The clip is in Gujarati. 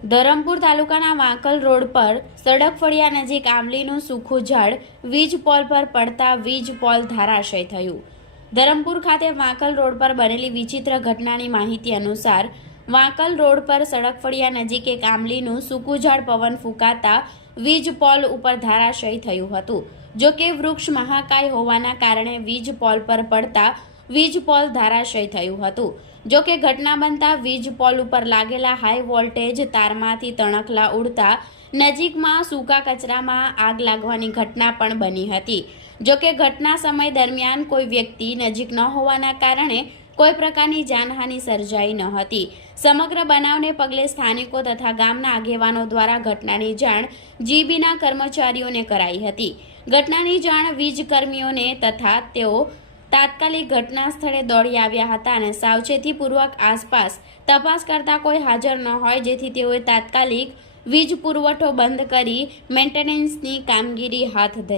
ધરમપુર તાલુકાના વાંકલ રોડ પર સડક ફળિયા નજીક આંબલીનું સૂખું ઝાડ વીજ પોલ પર પડતા વીજ પોલ ધારાશય થયું. ધરમપુર ખાતે વાંકલ રોડ પર બનેલી વિચિત્ર ઘટનાની માહિતી અનુસાર વાંકલ રોડ પર સડક ફળિયા નજીક એક આંબલીનું સૂકું ઝાડ પવન ફૂંકાતા વીજ પોલ ઉપર ધારાશય થયું હતું, જો કે વૃક્ષ મહાકાય હોવાના કારણે વીજ પોલ પર પડતા વીજ પોલ ધારાશય થયું હતું. જો કે ઘટના બનતા વીજ પોલ ઉપર લાગેલા હાઈ વોલ્ટેજ તારમાંથી તણખલા ઉડતા નજીકમાં સૂકા કચરામાં આગ લાગવાની ઘટના પણ બની હતી. જો કે ઘટના સમય દરમિયાન કોઈ વ્યક્તિ નજીક ન હોવાના કારણે કોઈ પ્રકારની જાનહાનિ સર્જાઈ ન હતી. સમગ્ર બનાવને પગલે સ્થાનિકો તથા ગામના આગેવાનો દ્વારા ઘટનાની જાણ જીબીના કર્મચારીઓને કરાઈ હતી. ઘટનાની જાણ વીજ કર્મીઓને તથા તેઓ તાત્કાલિક ઘટના સ્થળે દોડી આવ્યા હતા અને સાવચેતીપૂર્વક આસપાસ તપાસ કરતા કોઈ હાજર ન હોય, જેથી તેઓએ તાત્કાલિક વીજ પુરવઠો બંધ કરી મેન્ટેનન્સની કામગીરી હાથ ધરી.